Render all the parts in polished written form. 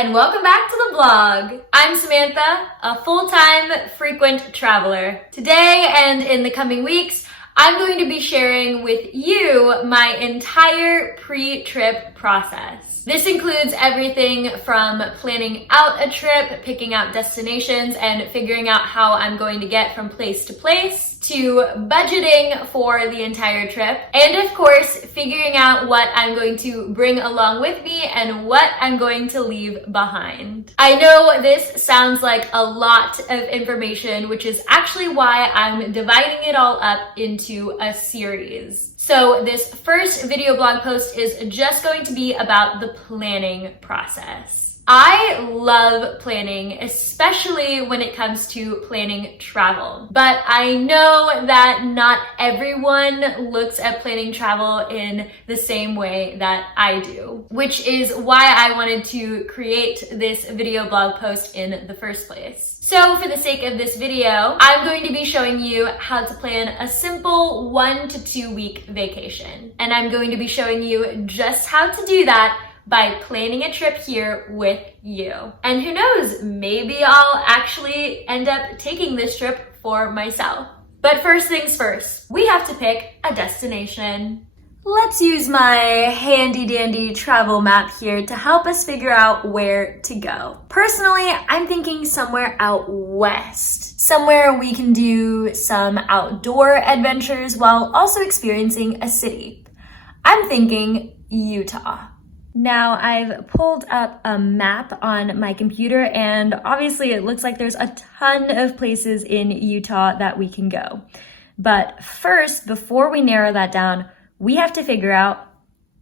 and welcome back to the vlog. I'm Samantha, a full-time frequent traveler. Today and in the coming weeks, I'm going to be sharing with you my entire pre-trip process. This includes everything from planning out a trip, picking out destinations, and figuring out how I'm going to get from place to place, to budgeting for the entire trip, and of course, figuring out what I'm going to bring along with me and what I'm going to leave behind. I know this sounds like a lot of information, which is actually why I'm dividing it all up into a series. So this first video blog post is just going to be about the planning process. I love planning, especially when it comes to planning travel. But I know that not everyone looks at planning travel in the same way that I do, which is why I wanted to create this video blog post in the first place. So for the sake of this video, I'm going to be showing you how to plan a simple 1 to 2 week vacation. And I'm going to be showing you just how to do that by planning a trip here with you. And who knows, maybe I'll actually end up taking this trip for myself. But first things first, we have to pick a destination. Let's use my handy dandy travel map here to help us figure out where to go. Personally, I'm thinking somewhere out west, somewhere we can do some outdoor adventures while also experiencing a city. I'm thinking Utah. Now I've pulled up a map on my computer and obviously it looks like there's a ton of places in Utah that we can go. But first, before we narrow that down, we have to figure out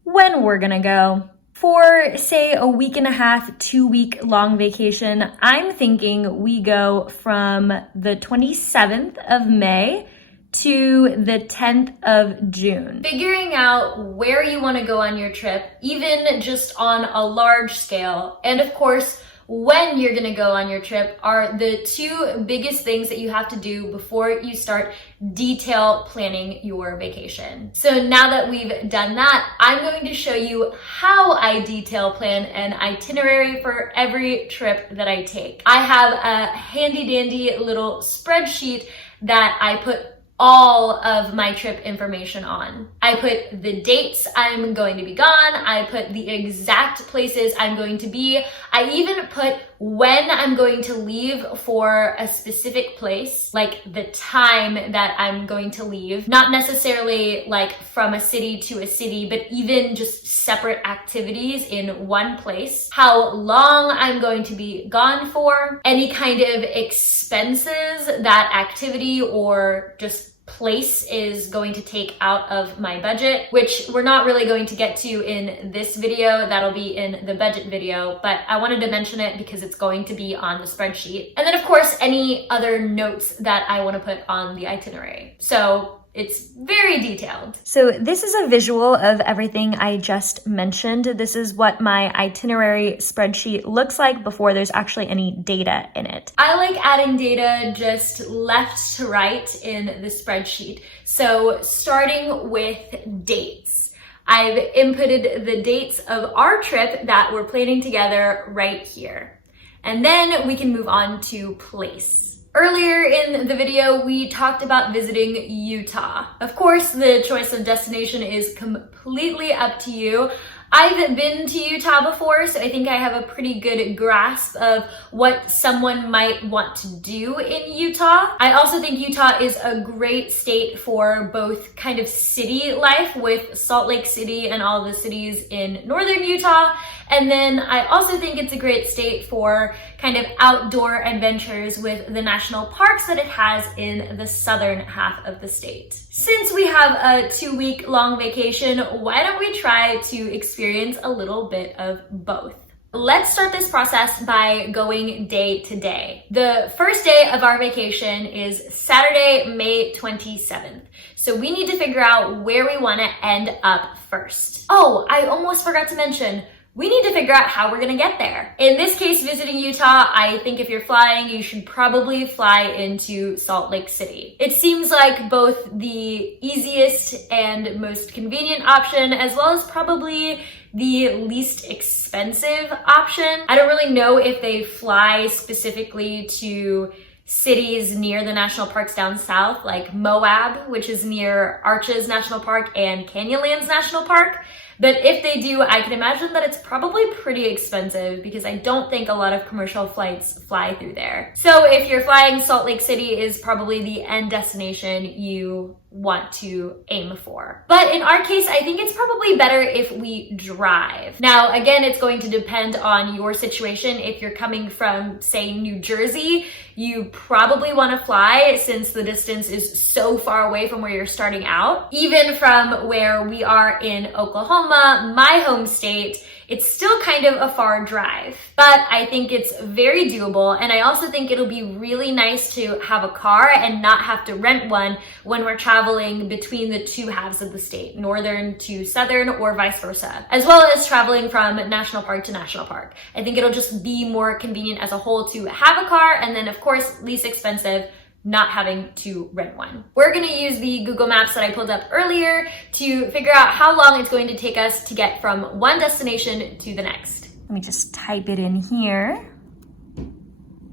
when we're gonna go. For, say, a week and a half, 2 week long vacation, I'm thinking we go from the 27th of May to the 10th of June. Figuring out where you wanna go on your trip, even just on a large scale, and of course, when you're gonna go on your trip are the two biggest things that you have to do before you start detail planning your vacation. So now that we've done that, I'm going to show you how I detail plan an itinerary for every trip that I take. I have a handy dandy little spreadsheet that I put all of my trip information on. I put the dates I'm going to be gone. I put the exact places I'm going to be. I even put when I'm going to leave for a specific place, like the time that I'm going to leave. Not necessarily like from a city to a city, but even just separate activities in one place. How long I'm going to be gone for. Any kind of expenses that activity or just place is going to take out of my budget, which we're not really going to get to in this video. That'll be in the budget video, but I wanted to mention it because it's going to be on the spreadsheet. And then of course, any other notes that I want to put on the itinerary. So it's very detailed. So this is a visual of everything I just mentioned. This is what my itinerary spreadsheet looks like before there's actually any data in it. I like adding data just left to right in the spreadsheet. So starting with dates. I've inputted the dates of our trip that we're planning together right here. And then we can move on to place. Earlier in the video, we talked about visiting Utah. Of course, the choice of destination is completely up to you. I've been to Utah before, so I think I have a pretty good grasp of what someone might want to do in Utah. I also think Utah is a great state for both kind of city life with Salt Lake City and all the cities in northern Utah. And then I also think it's a great state for kind of outdoor adventures with the national parks that it has in the southern half of the state. Since we have a 2 week long vacation, why don't we try to experience a little bit of both? Let's start this process by going day to day. The first day of our vacation is Saturday, May 27th. So we need to figure out where we want to end up first. Oh, I almost forgot to mention, we need to figure out how we're gonna get there. In this case, visiting Utah, I think if you're flying, you should probably fly into Salt Lake City. It seems like both the easiest and most convenient option, as well as probably the least expensive option. I don't really know if they fly specifically to cities near the national parks down south, like Moab, which is near Arches National Park and Canyonlands National Park. But if they do, I can imagine that it's probably pretty expensive because I don't think a lot of commercial flights fly through there. So if you're flying, Salt Lake City is probably the end destination you want to aim for. But in our case, I think it's probably better if we drive. Now, again, it's going to depend on your situation. If you're coming from, say, New Jersey, you probably want to fly since the distance is so far away from where you're starting out. Even from where we are in Oklahoma, my home state, it's still kind of a far drive, but I think it's very doable. And I also think it'll be really nice to have a car and not have to rent one when we're traveling between the two halves of the state, northern to southern or vice versa, as well as traveling from national park to national park. I think it'll just be more convenient as a whole to have a car, and then of course, least expensive, not having to rent one. We're gonna use the Google Maps that I pulled up earlier to figure out how long it's going to take us to get from one destination to the next. Let me just type it in here.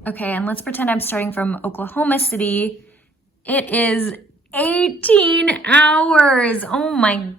Okay, and let's pretend I'm starting from Oklahoma City. It is 18 hours. Oh my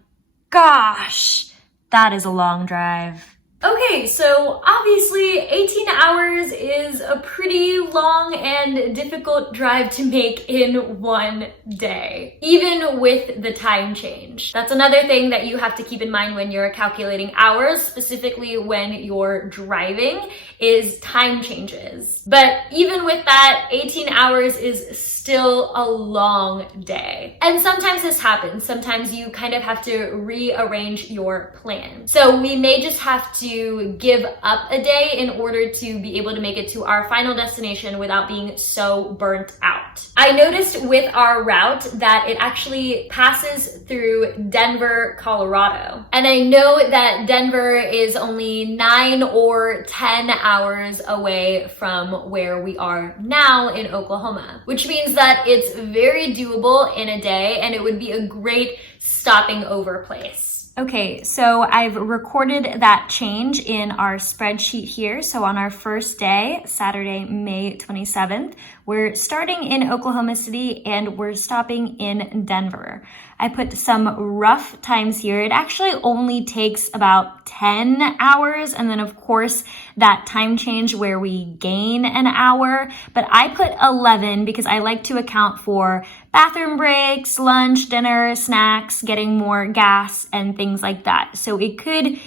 gosh, that is a long drive. Okay, so obviously 18 hours is a pretty long and difficult drive to make in one day, even with the time change. That's another thing that you have to keep in mind when you're calculating hours, specifically when you're driving, is time changes. But even with that, 18 hours is still a long day. And sometimes this happens. Sometimes you kind of have to rearrange your plan. So we may just have to give up a day in order to be able to make it to our final destination without being so burnt out. I noticed with our route that it actually passes through Denver, Colorado. And I know that Denver is only 9 or 10 hours away from where we are now in Oklahoma, which means that it's very doable in a day and it would be a great stopping over place. Okay, so I've recorded that change in our spreadsheet here. So on our first day, Saturday, May 27th, we're starting in Oklahoma City and we're stopping in Denver. I put some rough times here. It actually only takes about 10 hours. And then of course that time change where we gain an hour, but I put 11 because I like to account for bathroom breaks, lunch, dinner, snacks, getting more gas and things like that. So it could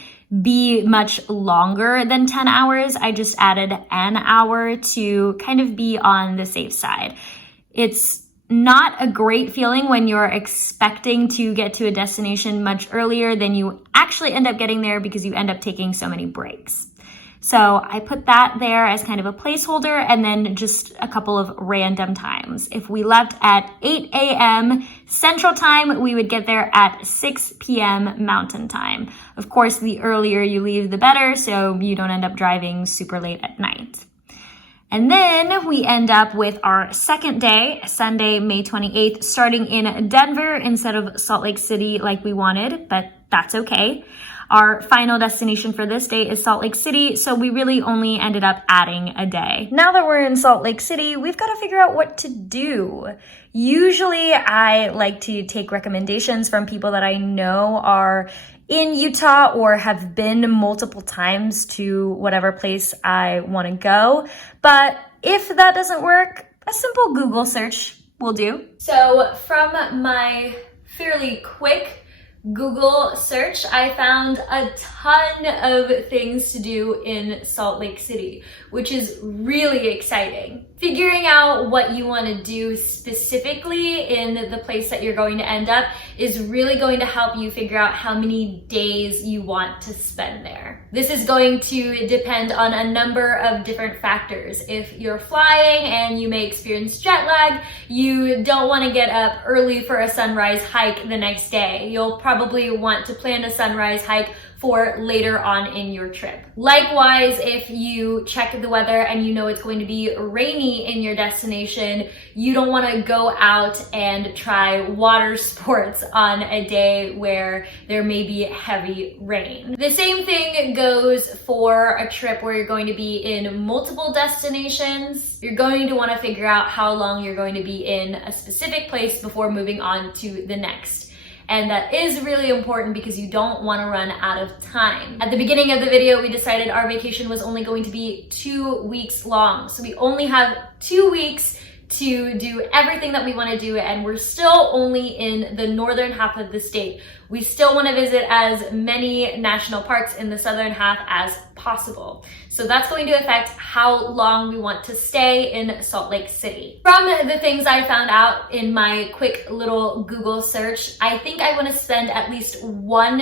be much longer than 10 hours. I just added an hour to kind of be on the safe side. It's not a great feeling when you're expecting to get to a destination much earlier than you actually end up getting there because you end up taking so many breaks. So I put that there as kind of a placeholder and then just a couple of random times. If we left at 8 a.m. Central Time, we would get there at 6 p.m. Mountain Time. Of course, the earlier you leave, the better, so you don't end up driving super late at night. And then we end up with our second day, Sunday, May 28th, starting in Denver instead of Salt Lake City like we wanted, but that's okay. Our final destination for this day is Salt Lake City, so we really only ended up adding a day. Now that we're in Salt Lake City, we've got to figure out what to do. Usually I like to take recommendations from people that I know are in Utah or have been multiple times to whatever place I want to go. But if that doesn't work, a simple Google search will do. So from my fairly quick Google search, I found a ton of things to do in Salt Lake City, which is really exciting. Figuring out what you want to do specifically in the place that you're going to end up is really going to help you figure out how many days you want to spend there. This is going to depend on a number of different factors. If you're flying and you may experience jet lag, you don't want to get up early for a sunrise hike the next day. You'll probably want to plan a sunrise hike for later on in your trip. Likewise, if you check the weather and you know it's going to be rainy in your destination, you don't want to go out and try water sports on a day where there may be heavy rain. The same thing goes for a trip where you're going to be in multiple destinations. You're going to want to figure out how long you're going to be in a specific place before moving on to the next. And that is really important because you don't want to run out of time. At the beginning of the video, we decided our vacation was only going to be 2 weeks long. So we only have 2 weeks to do everything that we want to do, and we're still only in the northern half of the state. We still want to visit as many national parks in the southern half as possible. So that's going to affect how long we want to stay in Salt Lake City. From the things I found out in my quick little Google search, I think I want to spend at least one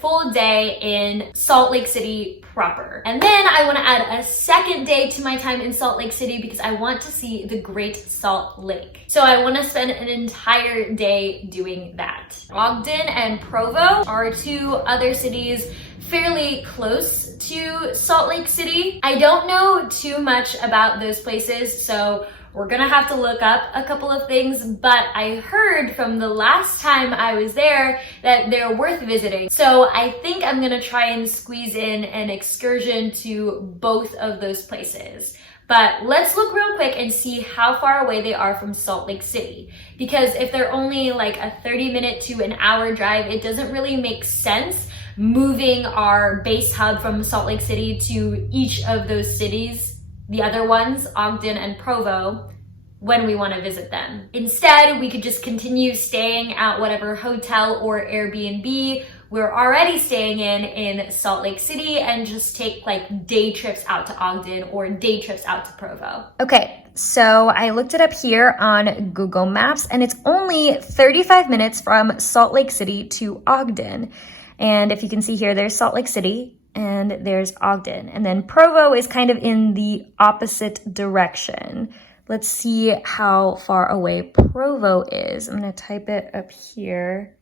full day in Salt Lake City proper. And then I want to add a second day to my time in Salt Lake City because I want to see the Great Salt Lake. So I want to spend an entire day doing that. Ogden and Provo are two other cities fairly close to Salt Lake City. I don't know too much about those places, so we're gonna have to look up a couple of things, but I heard from the last time I was there that they're worth visiting. So I think I'm gonna try and squeeze in an excursion to both of those places. But let's look real quick and see how far away they are from Salt Lake City. Because if they're only like a 30-minute to an hour drive, it doesn't really make sense moving our base hub from Salt Lake City to each of those cities, the other ones, Ogden and Provo, when we want to visit them. Instead, we could just continue staying at whatever hotel or Airbnb we're already staying in Salt Lake City and just take like day trips out to Ogden or day trips out to Provo. Okay, so I looked it up here on Google Maps and it's only 35 minutes from Salt Lake City to Ogden. And if you can see here, there's Salt Lake City and there's Ogden. And then Provo is kind of in the opposite direction. Let's see how far away Provo is. I'm gonna type it up here.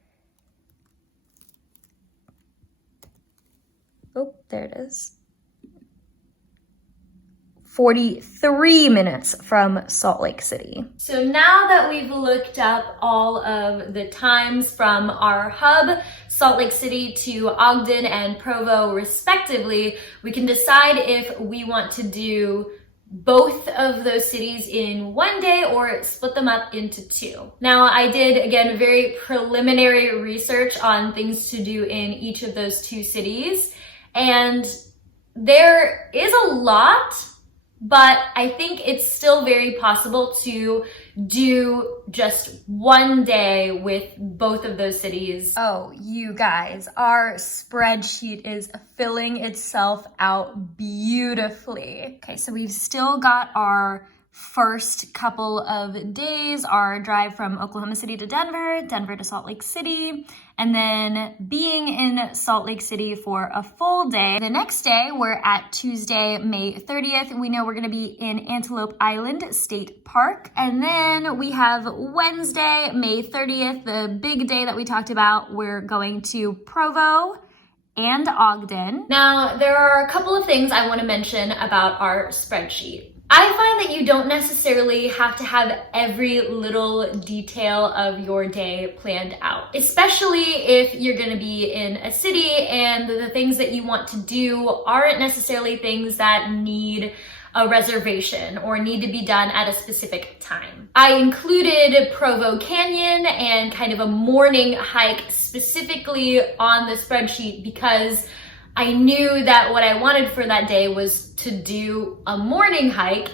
Oh, there it is. 43 minutes from Salt Lake City. So now that we've looked up all of the times from our hub, Salt Lake City to Ogden and Provo respectively, we can decide if we want to do both of those cities in one day or split them up into two. Now, I did, again, very preliminary research on things to do in each of those two cities, and there is a lot, but I think it's still very possible to do just one day with both of those cities. Oh, you guys, our spreadsheet is filling itself out beautifully. Okay, so we've still got our first couple of days, our drive from Oklahoma City to Denver, Denver to Salt Lake City, and then being in Salt Lake City for a full day. The next day, we're at Tuesday, May 30th. We know we're gonna be in Antelope Island State Park. And then we have Wednesday, May 30th, the big day that we talked about. We're going to Provo and Ogden. Now, there are a couple of things I want to mention about our spreadsheet. I find that you don't necessarily have to have every little detail of your day planned out, especially if you're going to be in a city and the things that you want to do aren't necessarily things that need a reservation or need to be done at a specific time. I included Provo Canyon and kind of a morning hike specifically on the spreadsheet because I knew that what I wanted for that day was to do a morning hike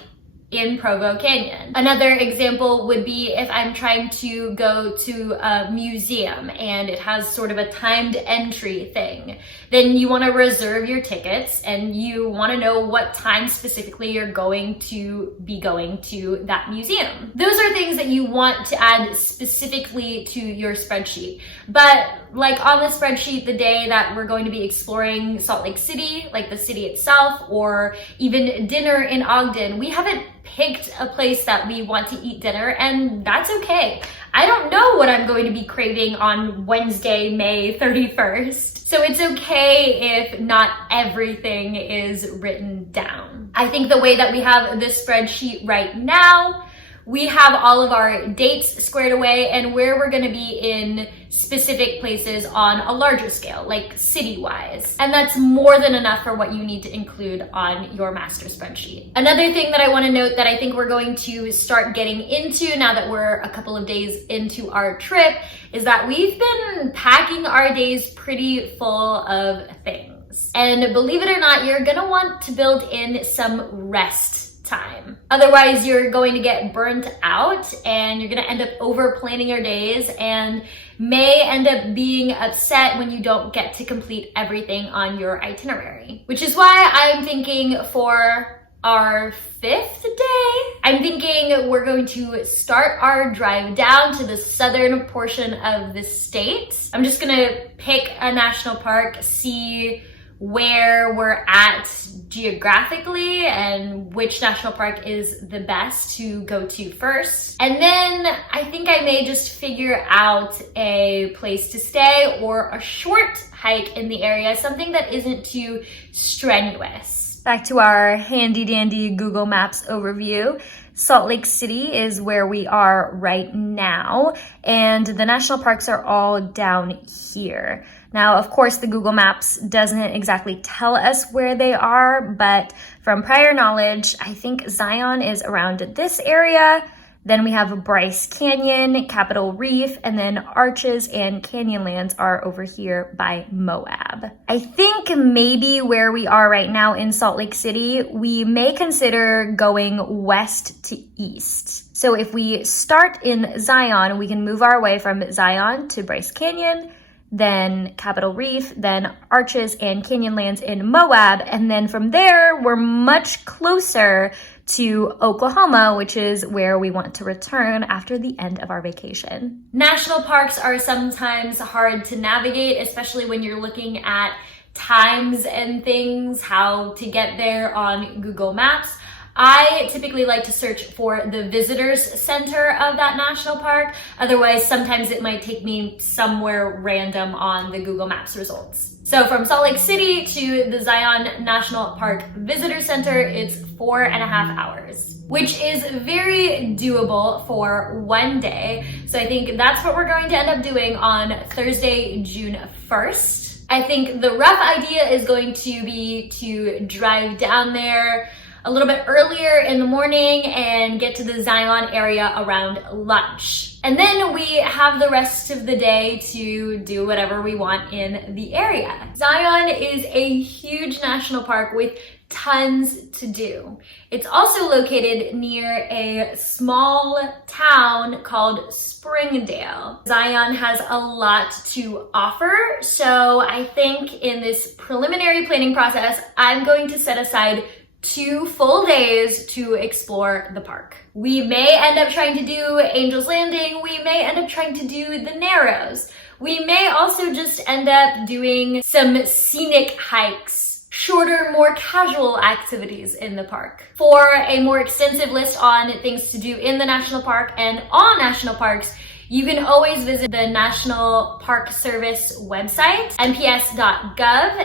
in Provo Canyon. Another example would be if I'm trying to go to a museum and it has sort of a timed entry thing, then you want to reserve your tickets and you want to know what time specifically you're going to be going to that museum. Those are things that you want to add specifically to your spreadsheet. But like on the spreadsheet, the day that we're going to be exploring Salt Lake City, like the city itself, or even dinner in Ogden, we haven't picked a place that we want to eat dinner, and that's okay. I don't know what I'm going to be craving on Wednesday, May 31st. So it's okay if not everything is written down. I think the way that we have this spreadsheet right now, we have all of our dates squared away and where we're gonna be in specific places on a larger scale, like city-wise. And that's more than enough for what you need to include on your master spreadsheet. Another thing that I wanna note that I think we're going to start getting into now that we're a couple of days into our trip is that we've been packing our days pretty full of things. And believe it or not, you're gonna want to build in some rest time. Otherwise, you're going to get burnt out and you're going to end up over planning your days and may end up being upset when you don't get to complete everything on your itinerary. Which is why I'm thinking for our 5th day, I'm thinking we're going to start our drive down to the southern portion of the state. I'm just going to pick a national park, see where we're at geographically and which national park is the best to go to first. And then I think I may just figure out a place to stay or a short hike in the area, something that isn't too strenuous. Back to our handy dandy Google Maps overview. Salt Lake City is where we are right now, and the national parks are all down here. Now, of course, the Google Maps doesn't exactly tell us where they are, but from prior knowledge, I think Zion is around this area. Then we have Bryce Canyon, Capitol Reef, and then Arches and Canyonlands are over here by Moab. I think maybe where we are right now in Salt Lake City, we may consider going west to east. So if we start in Zion, we can move our way from Zion to Bryce Canyon, then Capitol Reef, then Arches and Canyonlands in Moab, and then from there, we're much closer to Oklahoma, which is where we want to return after the end of our vacation. National parks are sometimes hard to navigate, especially when you're looking at times and things, how to get there on Google Maps. I typically like to search for the visitors center of that national park. Otherwise, sometimes it might take me somewhere random on the Google Maps results. So from Salt Lake City to the Zion National Park Visitor Center, it's 4.5 hours, which is very doable for one day. So I think that's what we're going to end up doing on Thursday, June 1st. I think the rough idea is going to be to drive down there a little bit earlier in the morning and get to the Zion area around lunch. And then we have the rest of the day to do whatever we want in the area. Zion is a huge national park with tons to do. It's also located near a small town called Springdale. Zion has a lot to offer, so I think in this preliminary planning process, I'm going to set aside 2 full days to explore the park. We may end up trying to do Angel's Landing. We may end up trying to do the Narrows. We may also just end up doing some scenic hikes, shorter, more casual activities in the park. For a more extensive list on things to do in the national park and all national parks, you can always visit the National Park Service website, nps.gov,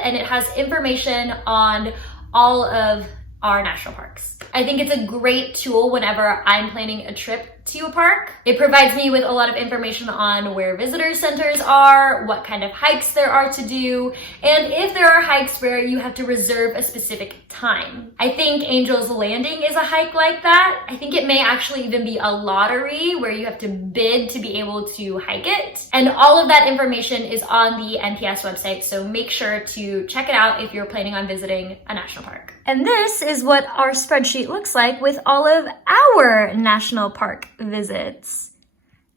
and it has information on all of our national parks. I think it's a great tool whenever I'm planning a trip to a park. It provides me with a lot of information on where visitor centers are, what kind of hikes there are to do, and if there are hikes where you have to reserve a specific time. I think Angel's Landing is a hike like that. I think it may actually even be a lottery where you have to bid to be able to hike it. And all of that information is on the NPS website, so make sure to check it out if you're planning on visiting a national park. And this is what our spreadsheet looks like with all of our national park visits.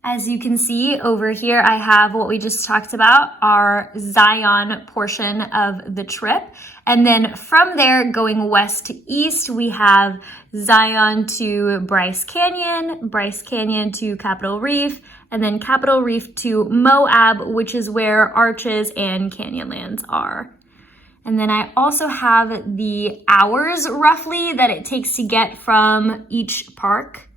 As you can see over here, I have what we just talked about, our Zion portion of the trip. And then from there, going west to east, we have Zion to Bryce Canyon to Capitol Reef, and then Capitol Reef to Moab, which is where Arches and Canyonlands are. And then I also have the hours roughly that it takes to get from each park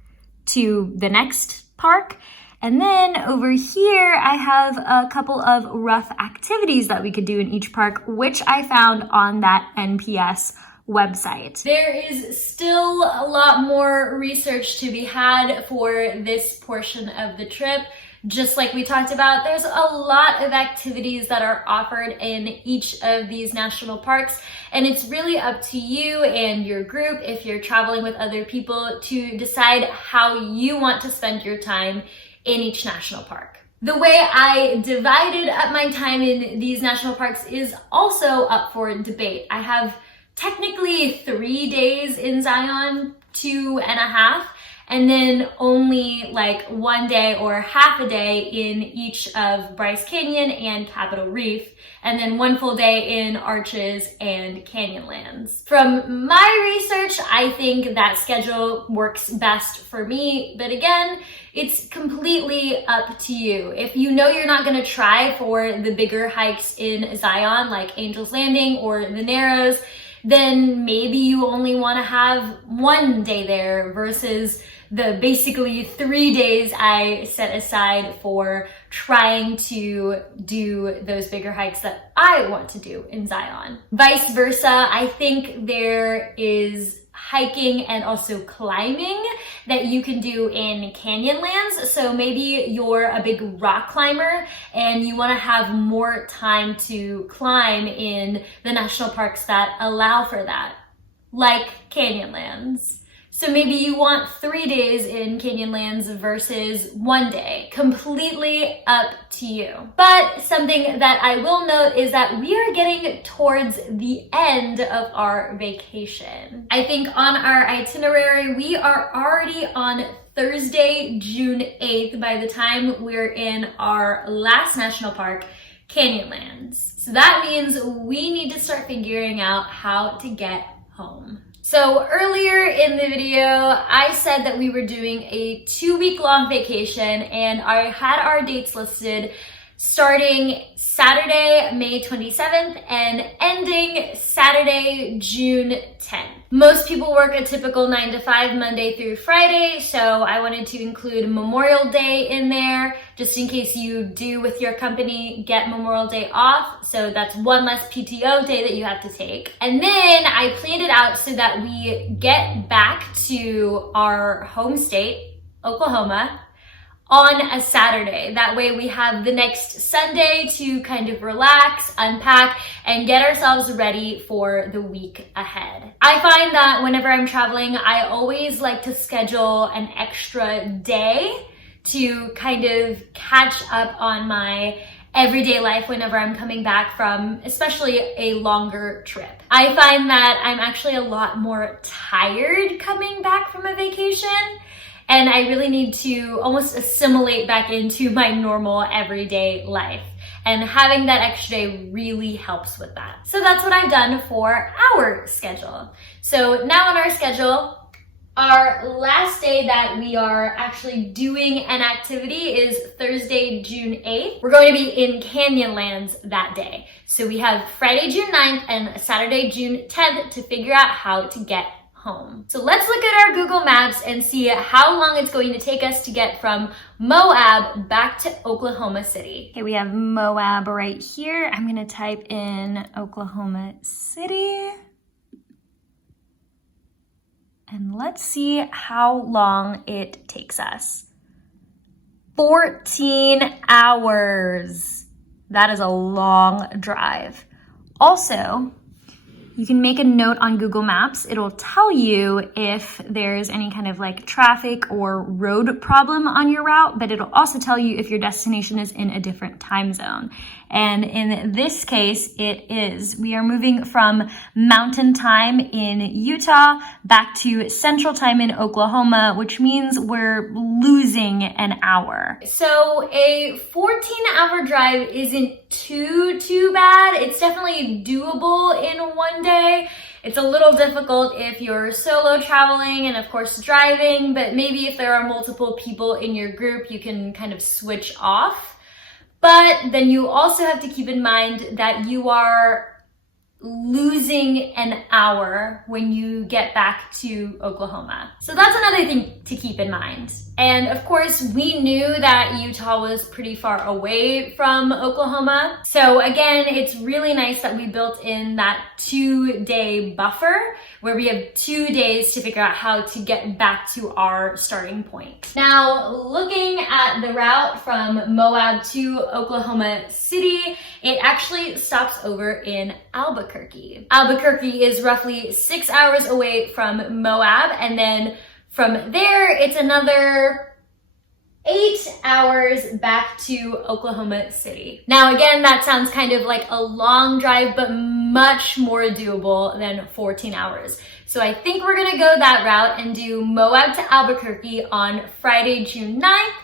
to the next park. And then over here, I have a couple of rough activities that we could do in each park, which I found on that NPS website. There is still a lot more research to be had for this portion of the trip. Just like we talked about, there's a lot of activities that are offered in each of these national parks, and it's really up to you and your group, if you're traveling with other people, to decide how you want to spend your time in each national park. The way I divided up my time in these national parks is also up for debate. I have technically 3 days in Zion, 2.5, and then only like 1 day or half a day in each of Bryce Canyon and Capitol Reef, and then 1 full day in Arches and Canyonlands. From my research, I think that schedule works best for me, but again, it's completely up to you. If you know you're not gonna try for the bigger hikes in Zion, like Angel's Landing or the Narrows, then maybe you only wanna have 1 day there versus the basically 3 days I set aside for trying to do those bigger hikes that I want to do in Zion. Vice versa, I think there is hiking and also climbing that you can do in Canyonlands. So maybe you're a big rock climber and you want to have more time to climb in the national parks that allow for that, like Canyonlands. So maybe you want 3 days in Canyonlands versus 1 day. Completely up to you. But something that I will note is that we are getting towards the end of our vacation. I think on our itinerary, we are already on Thursday, June 8th by the time we're in our last national park, Canyonlands. So that means we need to start figuring out how to get home. So earlier in the video, I said that we were doing a 2-week-long vacation, and I had our dates listed starting Saturday, May 27th and ending Saturday, June 10th. Most people work a typical 9 to 5 Monday through Friday, so I wanted to include Memorial Day in there just in case you do with your company get Memorial Day off. So that's 1 less PTO day that you have to take. And then I planned it out so that we get back to our home state, Oklahoma, on a Saturday. That way we have the next Sunday to kind of relax, unpack, and get ourselves ready for the week ahead. I find that whenever I'm traveling, I always like to schedule an extra day to kind of catch up on my everyday life whenever I'm coming back from especially a longer trip. I find that I'm actually a lot more tired coming back from a vacation, and I really need to almost assimilate back into my normal everyday life. And having that extra day really helps with that. So that's what I've done for our schedule. So now on our schedule, our last day that we are actually doing an activity is Thursday, June 8th. We're going to be in Canyonlands that day. So we have Friday, June 9th and Saturday, June 10th to figure out how to get home. So let's look at our Google Maps and see how long it's going to take us to get from Moab back to Oklahoma City. Okay, we have Moab right here. I'm gonna type in Oklahoma City. And let's see how long it takes us. 14 hours. That is a long drive. Also, you can make a note on Google Maps. It'll tell you if there's any kind of like traffic or road problem on your route, but it'll also tell you if your destination is in a different time zone. And in this case, it is. We are moving from Mountain Time in Utah back to Central Time in Oklahoma, which means we're losing an hour. So a 14-hour drive isn't too bad. It's definitely doable in 1 day. It's a little difficult if you're solo traveling and of course driving, but maybe if there are multiple people in your group, you can kind of switch off. But then you also have to keep in mind that you are losing an hour when you get back to Oklahoma. So that's another thing to keep in mind. And of course, we knew that Utah was pretty far away from Oklahoma. So again, it's really nice that we built in that 2-day buffer where we have 2 days to figure out how to get back to our starting point. Now, looking at the route from Moab to Oklahoma City, it actually stops over in Albuquerque. Albuquerque is roughly 6 hours away from Moab, and then from there, it's another 8 hours back to Oklahoma City. Now again, that sounds kind of like a long drive, but much more doable than 14 hours. So I think we're gonna go that route and do Moab to Albuquerque on Friday, June 9th,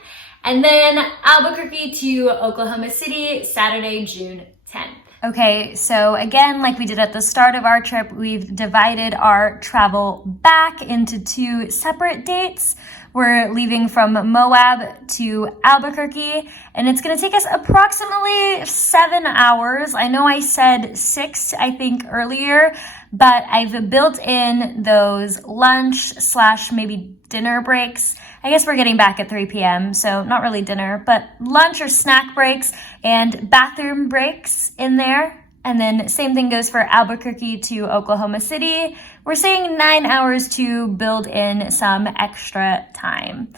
and then Albuquerque to Oklahoma City, Saturday, June 10th. Okay, so again, like we did at the start of our trip, we've divided our travel back into 2 separate dates. We're leaving from Moab to Albuquerque, and it's gonna take us approximately 7 hours. I know I said 6, I think, earlier, but I've built in those lunch / maybe dinner breaks. I guess we're getting back at 3 p.m., so not really dinner, but lunch or snack breaks and bathroom breaks in there. And then same thing goes for Albuquerque to Oklahoma City. We're saying 9 hours to build in some extra time.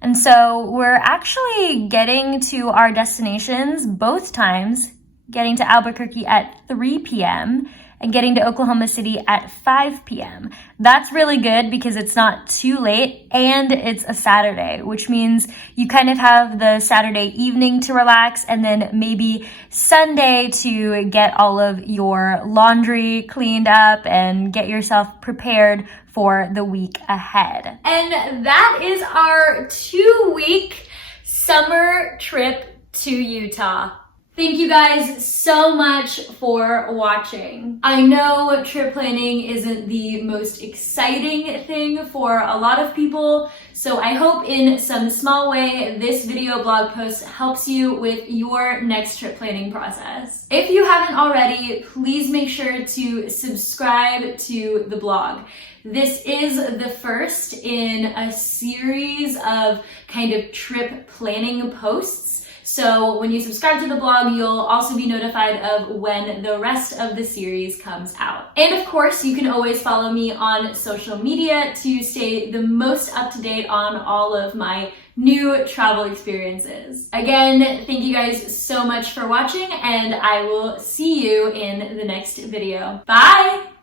And so we're actually getting to our destinations both times, getting to Albuquerque at 3 p.m. and getting to Oklahoma City at 5 p.m. That's really good because it's not too late and it's a Saturday, which means you kind of have the Saturday evening to relax and then maybe Sunday to get all of your laundry cleaned up and get yourself prepared for the week ahead. And that is our 2-week summer trip to Utah. Thank you guys so much for watching. I know trip planning isn't the most exciting thing for a lot of people, so I hope in some small way this video blog post helps you with your next trip planning process. If you haven't already, please make sure to subscribe to the blog. This is the first in a series of kind of trip planning posts. So when you subscribe to the blog, you'll also be notified of when the rest of the series comes out. And of course, you can always follow me on social media to stay the most up to date on all of my new travel experiences. Again, thank you guys so much for watching, and I will see you in the next video. Bye!